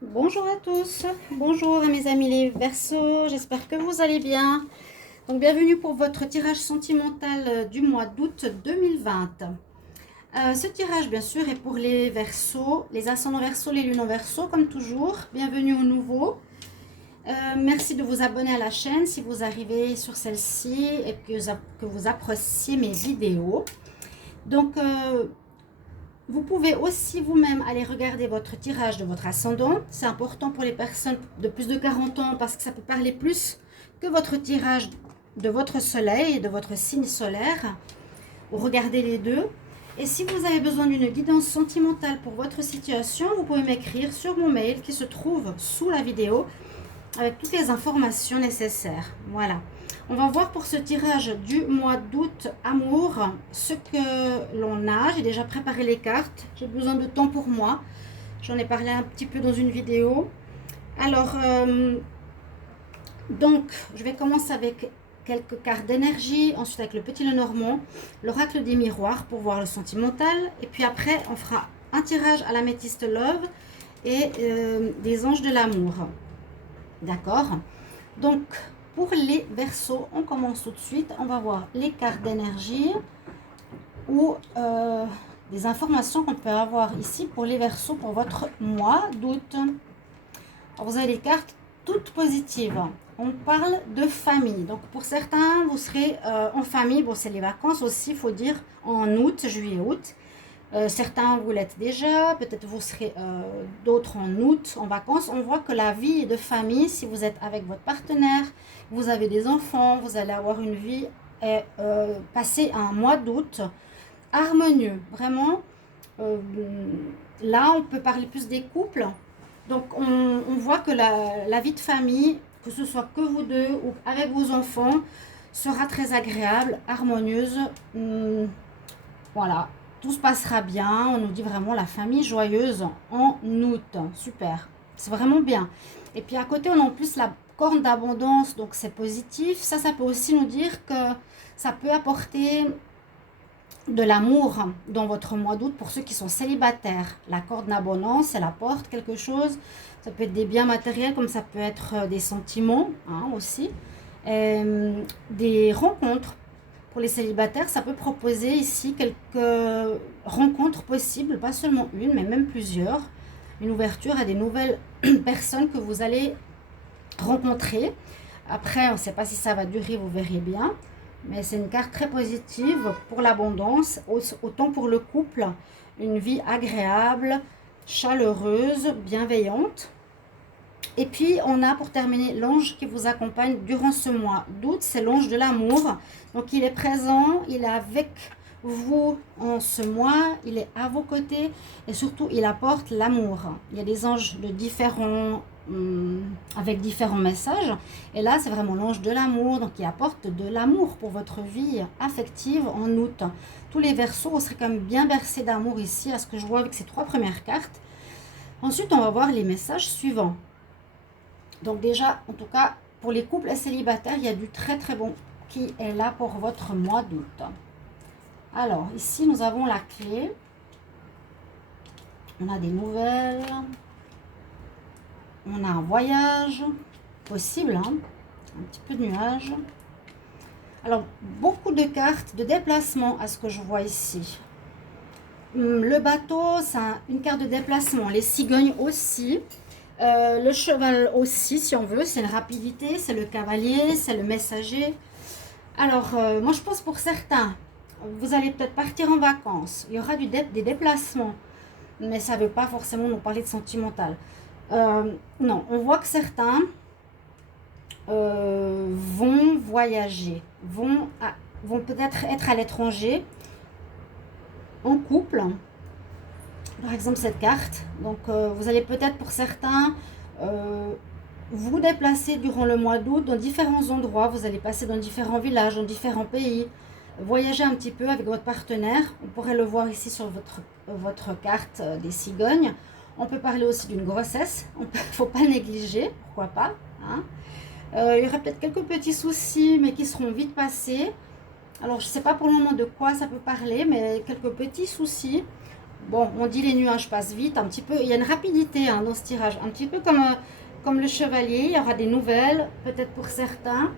Bonjour à tous, bonjour à mes amis les Verseaux, j'espère que vous allez bien. Donc bienvenue pour votre tirage sentimental du mois d'août 2020. Ce tirage bien sûr est pour les Verseaux, les ascendants Verseaux, les lunes en Verseau comme toujours. Bienvenue aux nouveaux. Merci de vous abonner à la chaîne si vous arrivez sur celle-ci et que vous appréciez mes vidéos. Donc vous pouvez aussi vous-même aller regarder votre tirage de votre ascendant. C'est important pour les personnes de plus de 40 ans parce que ça peut parler plus que votre tirage de votre soleil et de votre signe solaire. Vous regardez les deux. Et si vous avez besoin d'une guidance sentimentale pour votre situation, vous pouvez m'écrire sur mon mail qui se trouve sous la vidéo avec toutes les informations nécessaires. Voilà. On va voir pour ce tirage du mois d'août amour ce que l'on a. J'ai déjà préparé les cartes. J'ai besoin de temps pour moi. J'en ai parlé un petit peu dans une vidéo. Alors, donc, je vais commencer avec quelques cartes d'énergie. Ensuite, avec le petit Lenormand, l'oracle des miroirs pour voir le sentimental. Et puis après, on fera un tirage à l'améthyste love et des anges de l'amour. D'accord? Donc, pour les Verseaux, on commence tout de suite. On va voir les cartes d'énergie ou des informations qu'on peut avoir ici pour les Verseaux pour votre mois d'août. Vous avez les cartes toutes positives. On parle de famille. Donc, pour certains, vous serez en famille. Bon, c'est les vacances aussi, il faut dire, en août, juillet-août. Certains, vous l'êtes déjà, peut-être vous serez d'autres en août, en vacances. On voit que la vie de famille, si vous êtes avec votre partenaire, vous avez des enfants, vous allez avoir une vie et passer un mois d'août harmonieux. Vraiment, là, on peut parler plus des couples. Donc, on voit que la vie de famille, que ce soit que vous deux ou avec vos enfants, sera très agréable, harmonieuse. Voilà. Tout se passera bien. On nous dit vraiment la famille joyeuse en août. Super. C'est vraiment bien. Et puis à côté, on a en plus la corne d'abondance. Donc c'est positif. Ça peut aussi nous dire que ça peut apporter de l'amour dans votre mois d'août pour ceux qui sont célibataires. La corde d'abondance, elle apporte quelque chose. Ça peut être des biens matériels comme ça peut être des sentiments aussi. Des rencontres. Pour les célibataires, ça peut proposer ici quelques rencontres possibles, pas seulement une, mais même plusieurs. Une ouverture à des nouvelles personnes que vous allez rencontrer. Après, on ne sait pas si ça va durer, vous verrez bien. Mais c'est une carte très positive pour l'abondance, autant pour le couple. Une vie agréable, chaleureuse, bienveillante. Et puis, on a pour terminer l'ange qui vous accompagne durant ce mois d'août. C'est l'ange de l'amour. Donc, il est présent, il est avec vous en ce mois, il est à vos côtés et surtout, il apporte l'amour. Il y a des anges de différents, avec différents messages. Et là, c'est vraiment l'ange de l'amour. Donc, il apporte de l'amour pour votre vie affective en août. Tous les Verseaux, vous serez quand même bien bercés d'amour ici, à ce que je vois avec ces trois premières cartes. Ensuite, on va voir les messages suivants. Donc déjà, en tout cas, pour les couples célibataires, il y a du très très bon qui est là pour votre mois d'août. Alors, ici, nous avons la clé. On a des nouvelles. On a un voyage possible, un petit peu de nuages. Alors, beaucoup de cartes de déplacement à ce que je vois ici. Le bateau, c'est une carte de déplacement. Les cigognes aussi. Le cheval aussi, si on veut, c'est la rapidité, c'est le cavalier, c'est le messager. Alors, moi je pense pour certains, vous allez peut-être partir en vacances, il y aura des déplacements, mais ça ne veut pas forcément nous parler de sentimental. Non, on voit que certains vont voyager, vont peut-être être à l'étranger, en couple. Par exemple cette carte, donc vous allez peut-être pour certains vous déplacer durant le mois d'août dans différents endroits, vous allez passer dans différents villages, dans différents pays, voyager un petit peu avec votre partenaire. On pourrait le voir ici sur votre carte des cigognes. On peut parler aussi d'une grossesse, il ne faut pas négliger, pourquoi pas. Il y aura peut-être quelques petits soucis mais qui seront vite passés. Alors je ne sais pas pour le moment de quoi ça peut parler, mais quelques petits soucis. Bon, on dit les nuages passent vite, un petit peu. Il y a une rapidité hein, dans ce tirage, un petit peu comme le chevalier. Il y aura des nouvelles, peut-être pour certains.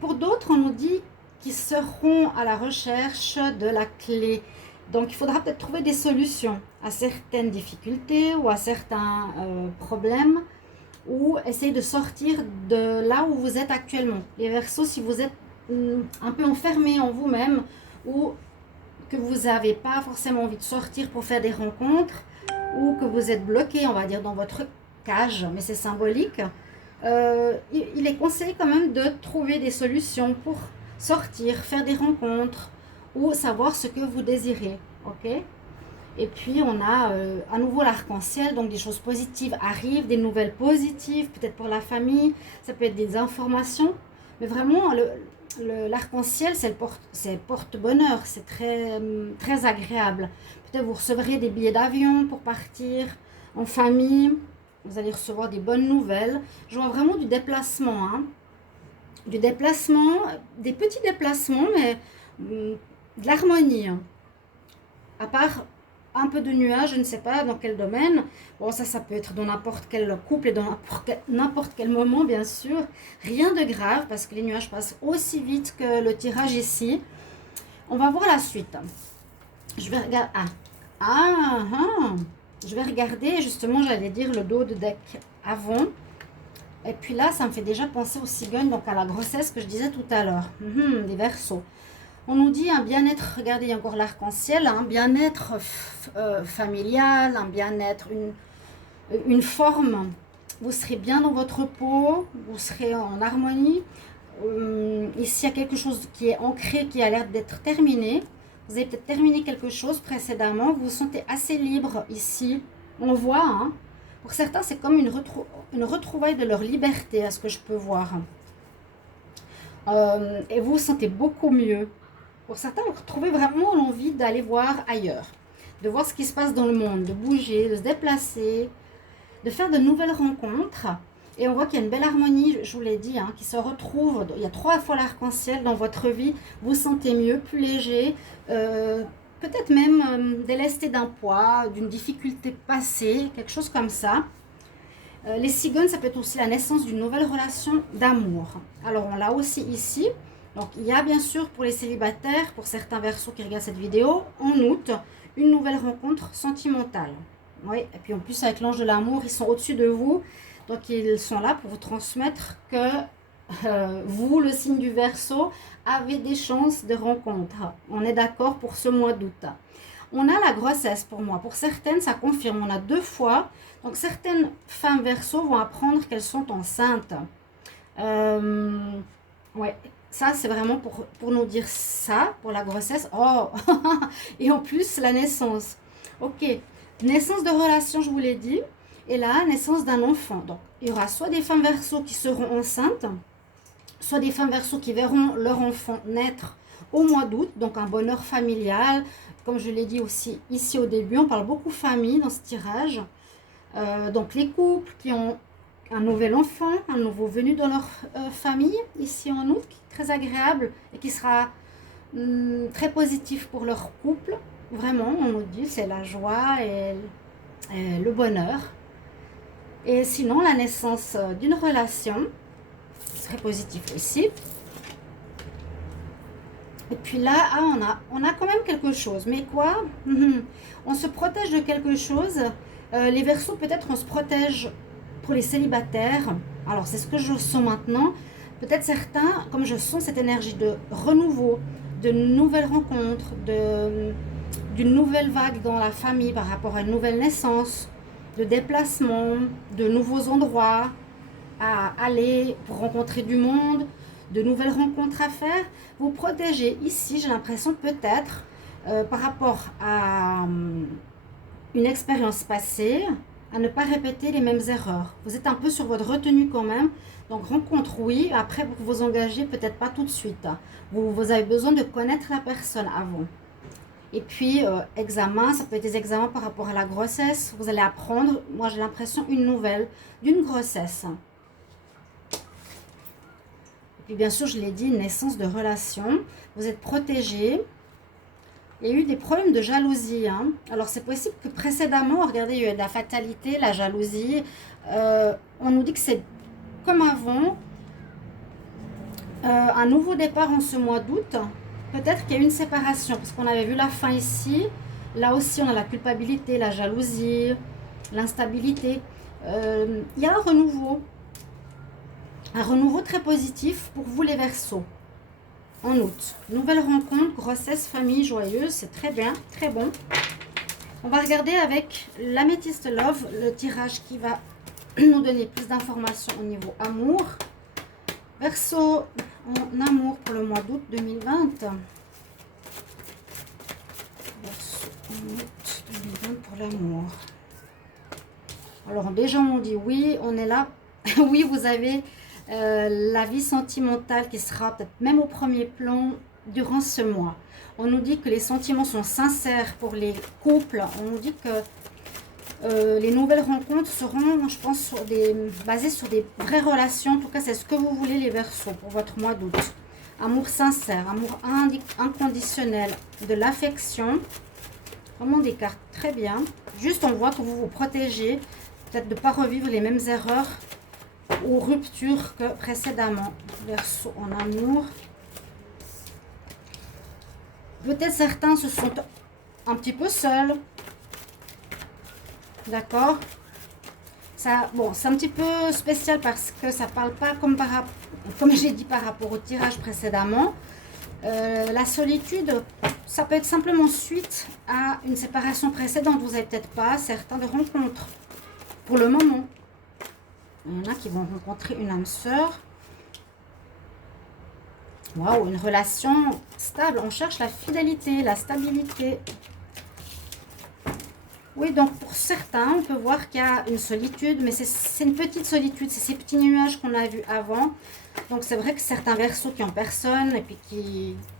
Pour d'autres, on nous dit qu'ils seront à la recherche de la clé. Donc, il faudra peut-être trouver des solutions à certaines difficultés ou à certains problèmes, ou essayer de sortir de là où vous êtes actuellement. Les Verseaux, si vous êtes un peu enfermé en vous-même ou que vous n'avez pas forcément envie de sortir pour faire des rencontres ou que vous êtes bloqué, on va dire, dans votre cage, mais c'est symbolique, il est conseillé quand même de trouver des solutions pour sortir, faire des rencontres ou savoir ce que vous désirez. Ok? Et puis on a à nouveau l'arc-en-ciel, donc des choses positives arrivent, des nouvelles positives, peut-être pour la famille, ça peut être des informations, mais vraiment l'arc-en-ciel c'est porte-bonheur, c'est très agréable. Peut-être vous recevrez des billets d'avion pour partir en famille, vous allez recevoir des bonnes nouvelles. Je vois vraiment du déplacement, hein. Du déplacement, des petits déplacements, mais de l'harmonie, hein. À part un peu de nuages, je ne sais pas dans quel domaine. Bon, ça peut être dans n'importe quel couple et dans n'importe quel moment, bien sûr. Rien de grave, parce que les nuages passent aussi vite que le tirage ici. On va voir la suite. Je vais regarder... Je vais regarder, justement, j'allais dire le dos de deck avant. Et puis là, ça me fait déjà penser aux cigognes, donc à la grossesse que je disais tout à l'heure. Les Verseaux. On nous dit un bien-être, regardez, il y a encore l'arc-en-ciel, un bien-être familial, un bien-être, une forme. Vous serez bien dans votre peau, vous serez en harmonie. Ici, il y a quelque chose qui est ancré, qui a l'air d'être terminé. Vous avez peut-être terminé quelque chose précédemment, vous vous sentez assez libre ici. On voit, hein. Pour certains, c'est comme une retrouvaille de leur liberté, à ce que je peux voir. Et vous vous sentez beaucoup mieux. Pour certains, vous retrouvez vraiment l'envie d'aller voir ailleurs, de voir ce qui se passe dans le monde, de bouger, de se déplacer, de faire de nouvelles rencontres. Et on voit qu'il y a une belle harmonie, je vous l'ai dit, hein, qui se retrouve. Il y a 3 fois l'arc-en-ciel dans votre vie. Vous vous sentez mieux, plus léger, peut-être même délesté d'un poids, d'une difficulté passée, quelque chose comme ça. Les cigognes, ça peut être aussi la naissance d'une nouvelle relation d'amour. Alors, on l'a aussi ici. Donc, il y a bien sûr pour les célibataires, pour certains Verseaux qui regardent cette vidéo, en août, une nouvelle rencontre sentimentale. Oui, et puis en plus, avec l'ange de l'amour, ils sont au-dessus de vous. Donc, ils sont là pour vous transmettre que vous, le signe du Verseau, avez des chances de rencontre. On est d'accord pour ce mois d'août. On a la grossesse pour moi. Pour certaines, ça confirme. On a 2 fois. Donc, certaines femmes Verseau vont apprendre qu'elles sont enceintes. Ouais. Ça, c'est vraiment pour nous dire ça, pour la grossesse. Oh, et en plus, la naissance. Ok, naissance de relation, je vous l'ai dit. Et là, naissance d'un enfant. Donc, il y aura soit des femmes Verseaux qui seront enceintes, soit des femmes Verseaux qui verront leur enfant naître au mois d'août. Donc, un bonheur familial. Comme je l'ai dit aussi ici au début, on parle beaucoup famille dans ce tirage. Donc, les couples qui ont un nouvel enfant, un nouveau venu dans leur famille, ici en août, très agréable et qui sera très positif pour leur couple. Vraiment, on nous dit, c'est la joie et le bonheur. Et sinon, la naissance d'une relation, très positif aussi. Et puis là, on a quand même quelque chose. Mais quoi? On se protège de quelque chose. Les Verseaux, peut-être on se protège pour les célibataires. Alors, c'est ce que je sens maintenant. Peut-être certains, comme je sens cette énergie de renouveau, de nouvelles rencontres, d'une nouvelle vague dans la famille par rapport à une nouvelle naissance, de déplacement, de nouveaux endroits à aller pour rencontrer du monde, de nouvelles rencontres à faire. Vous protégez ici, j'ai l'impression peut-être, par rapport à une expérience passée, à ne pas répéter les mêmes erreurs. Vous êtes un peu sur votre retenue quand même. Donc rencontre, oui. Après, vous vous engagez peut-être pas tout de suite. Vous avez besoin de connaître la personne avant. Et puis, examen, ça peut être des examens par rapport à la grossesse. Vous allez apprendre, moi j'ai l'impression, une nouvelle d'une grossesse. Et puis bien sûr, je l'ai dit, une naissance de relation. Vous êtes protégé. Il y a eu des problèmes de jalousie, hein. Alors c'est possible que précédemment, regardez, il y a eu de la fatalité, la jalousie. On nous dit que c'est comme avant, un nouveau départ en ce mois d'août. Peut-être qu'il y a eu une séparation, parce qu'on avait vu la fin ici. Là aussi, on a la culpabilité, la jalousie, l'instabilité. Il y a un renouveau très positif pour vous les Verseaux. En août, nouvelle rencontre, grossesse, famille joyeuse, c'est très bien, très bon. On va regarder avec l'améthyste Love, le tirage qui va nous donner plus d'informations au niveau amour. Verseau en amour pour le mois d'août 2020. Verseau en août 2020 pour l'amour. Alors déjà on dit oui, on est là. Oui, vous avez la vie sentimentale qui sera peut-être même au premier plan durant ce mois. On nous dit que les sentiments sont sincères pour les couples. On nous dit que les nouvelles rencontres seront, je pense, basées sur des vraies relations. En tout cas, c'est ce que vous voulez les Verseaux pour votre mois d'août. Amour sincère, amour inconditionnel, de l'affection. Vraiment des cartes très bien. Juste, on voit que vous vous protégez. Peut-être de ne pas revivre les mêmes erreurs ou ruptures que précédemment. Verseau en amour. Peut-être certains se sont un petit peu seuls. D'accord. Ça, bon, c'est un petit peu spécial parce que ça ne parle pas comme j'ai dit par rapport au tirage précédemment. La solitude, ça peut être simplement suite à une séparation précédente. Vous n'avez peut-être pas certains de rencontres. Pour le moment, il y en a qui vont rencontrer une âme sœur. Waouh, une relation stable. On cherche la fidélité, la stabilité. Oui, donc pour certains, on peut voir qu'il y a une solitude, mais c'est une petite solitude. C'est ces petits nuages qu'on a vus avant. Donc c'est vrai que certains Verseaux qui ont personne et puis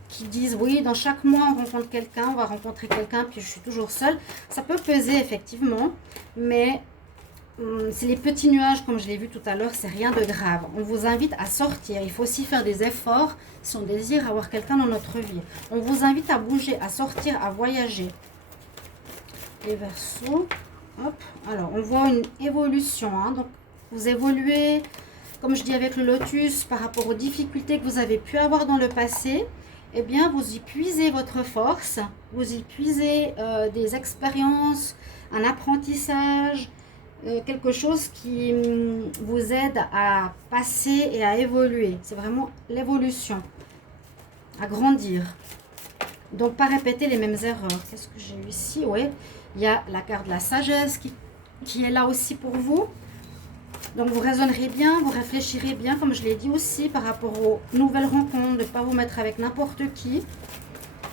qui disent oui, dans chaque mois on rencontre quelqu'un, on va rencontrer quelqu'un, puis je suis toujours seule. Ça peut peser effectivement, mais c'est les petits nuages, comme je l'ai vu tout à l'heure, c'est rien de grave. On vous invite à sortir. Il faut aussi faire des efforts si on désire avoir quelqu'un dans notre vie. On vous invite à bouger, à sortir, à voyager. Les Verseaux. Hop. Alors, on voit une évolution. Hein. Donc, vous évoluez, comme je dis avec le lotus, par rapport aux difficultés que vous avez pu avoir dans le passé. Eh bien, vous y puisez votre force. Vous y puisez des expériences, un apprentissage, quelque chose qui vous aide à passer et à évoluer. C'est vraiment l'évolution, à grandir. Donc, pas répéter les mêmes erreurs. Qu'est-ce que j'ai eu ici? Oui, il y a la carte de la sagesse qui est là aussi pour vous. Donc, vous raisonnerez bien, vous réfléchirez bien, comme je l'ai dit aussi, par rapport aux nouvelles rencontres, de ne pas vous mettre avec n'importe qui.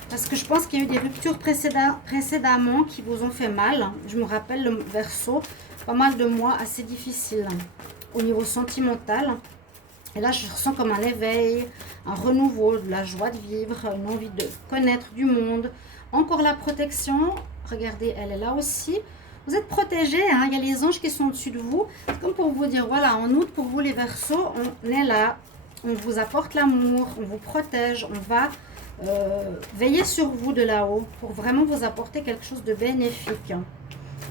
Parce que je pense qu'il y a eu des ruptures précédemment qui vous ont fait mal. Je me rappelle le Verseau, pas mal de mois assez difficiles au niveau sentimental. Et là, je ressens comme un éveil, un renouveau, de la joie de vivre, une envie de connaître du monde. Encore la protection. Regardez, elle est là aussi. Vous êtes protégés, hein, il y a les anges qui sont au-dessus de vous. C'est comme pour vous dire, voilà, en août, pour vous les Verseaux, on est là. On vous apporte l'amour, on vous protège, on va veiller sur vous de là-haut pour vraiment vous apporter quelque chose de bénéfique.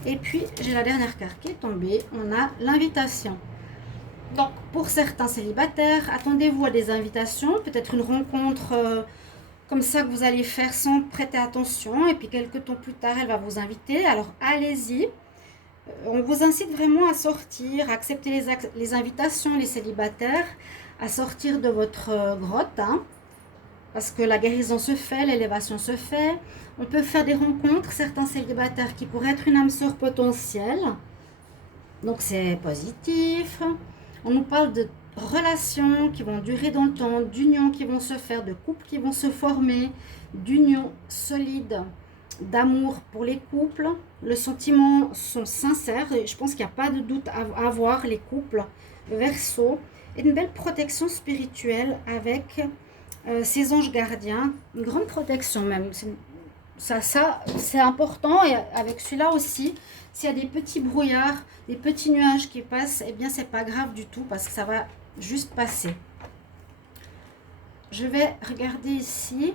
Et puis, j'ai la dernière carte qui est tombée. On a l'invitation. Donc, pour certains célibataires, attendez-vous à des invitations, peut-être une rencontre comme ça que vous allez faire sans prêter attention. Et puis, quelques temps plus tard, elle va vous inviter. Alors, allez-y. On vous incite vraiment à sortir, à accepter les invitations, les célibataires, à sortir de votre grotte, hein, parce que la guérison se fait, l'élévation se fait. On peut faire des rencontres, certains célibataires qui pourraient être une âme sœur potentielle. Donc, c'est positif. On nous parle de relations qui vont durer dans le temps, d'unions qui vont se faire, de couples qui vont se former, d'unions solides, d'amour pour les couples. Les sentiments sont sincères et je pense qu'il n'y a pas de doute à avoir, les couples Verseaux. Et une belle protection spirituelle avec ces anges gardiens, une grande protection même. Ça c'est important. Et avec celui-là aussi, s'il y a des petits brouillards, des petits nuages qui passent, eh bien c'est pas grave du tout parce que ça va juste passer. Je vais regarder ici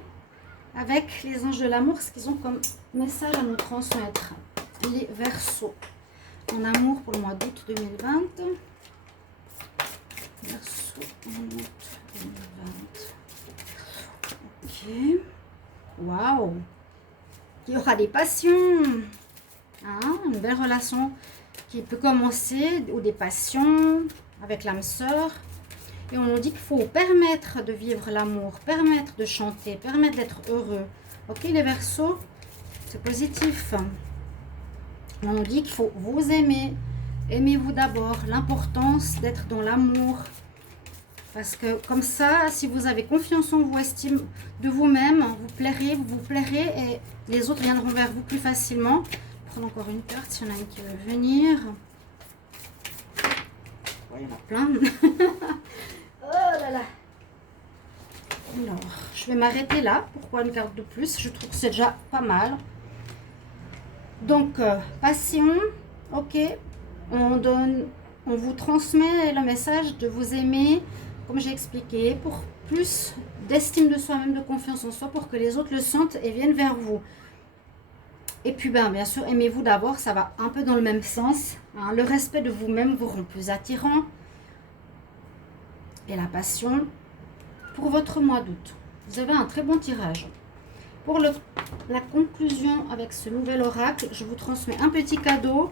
avec les anges de l'amour, ce qu'ils ont comme message à nous transmettre. Les Verseaux. En amour pour le mois d'août 2020. Verseau en août 2020. Ok. Waouh. Il y aura des passions. Hein, une belle relation qui peut commencer, ou des passions avec l'âme sœur. Et on nous dit qu'il faut permettre de vivre l'amour, permettre de chanter, permettre d'être heureux. Ok, les Verseaux, c'est positif. On nous dit qu'il faut vous aimer. Aimez-vous d'abord. L'importance d'être dans l'amour. Parce que comme ça, si vous avez confiance en vous, estime de vous-même, vous vous plairez et les autres viendront vers vous plus facilement. Prends encore une carte s'il y en a une qui veut venir. Ouais, il y en a plein. Oh là là. Alors, je vais m'arrêter là. Pourquoi une carte de plus? Je trouve que c'est déjà pas mal. Donc, passion, ok. On vous transmet le message de vous aimer, comme j'ai expliqué, pour plus d'estime de soi-même, de confiance en soi, pour que les autres le sentent et viennent vers vous. Et puis, bien sûr, aimez-vous d'abord, ça va un peu dans le même sens. Hein. Le respect de vous-même vous rend plus attirant. Et la passion pour votre mois d'août. Vous avez un très bon tirage. Pour la conclusion avec ce nouvel oracle, je vous transmets un petit cadeau,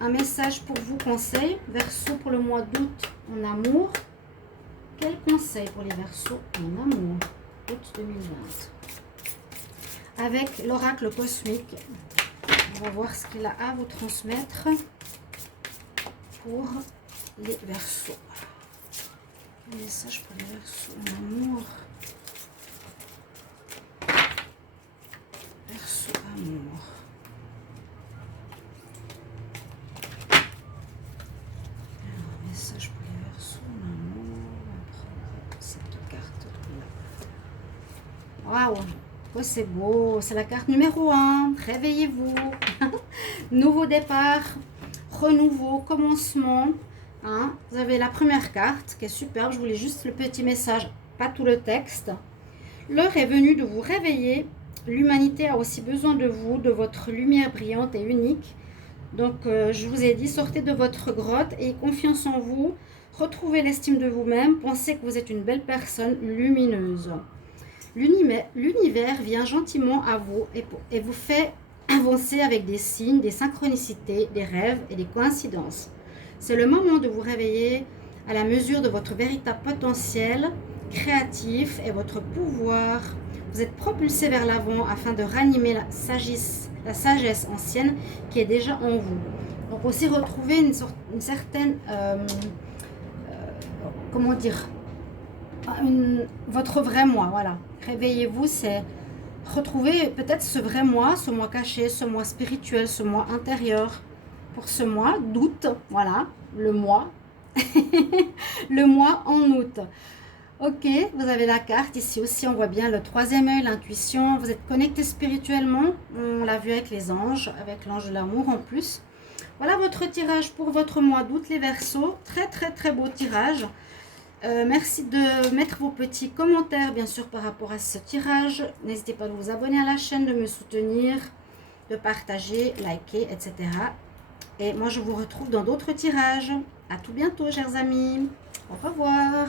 un message pour vous, conseil. Verseau pour le mois d'août en amour. Quel conseil pour les Verseaux en amour août 2020? Avec l'oracle cosmique, on va voir ce qu'il a à vous transmettre pour les Verseaux. Un message pour les Verseaux en amour. Verseau amour. Alors, message pour les Verseaux en amour. On va prendre cette carte-là. Waouh! Oh, c'est beau. C'est la carte numéro 1. Réveillez-vous. Nouveau départ. Renouveau. Commencement. Hein? Vous avez la première carte qui est superbe. Je voulais juste le petit message, pas tout le texte. L'heure est venue de vous réveiller. L'humanité a aussi besoin de vous, de votre lumière brillante et unique. Donc, je vous ai dit, sortez de votre grotte et confiance en vous. Retrouvez l'estime de vous-même. Pensez que vous êtes une belle personne lumineuse. L'univers vient gentiment à vous et vous fait avancer avec des signes, des synchronicités, des rêves et des coïncidences. C'est le moment de vous réveiller à la mesure de votre véritable potentiel créatif et votre pouvoir. Vous êtes propulsé vers l'avant afin de ranimer la sagesse ancienne qui est déjà en vous. Donc aussi retrouver une certaine, comment dire, votre vrai moi, voilà. Réveillez-vous, c'est retrouver peut-être ce vrai moi, ce moi caché, ce moi spirituel, ce moi intérieur. Pour ce mois d'août, voilà, le mois, le mois en août. Ok, vous avez la carte, ici aussi on voit bien le troisième œil, l'intuition, vous êtes connecté spirituellement, on l'a vu avec les anges, avec l'ange de l'amour en plus. Voilà votre tirage pour votre mois d'août, les Verseaux, très beau tirage. Merci de mettre vos petits commentaires, bien sûr, par rapport à ce tirage. N'hésitez pas à vous abonner à la chaîne, de me soutenir, de partager, liker, etc. Et moi, je vous retrouve dans d'autres tirages. À tout bientôt, chers amis. Au revoir.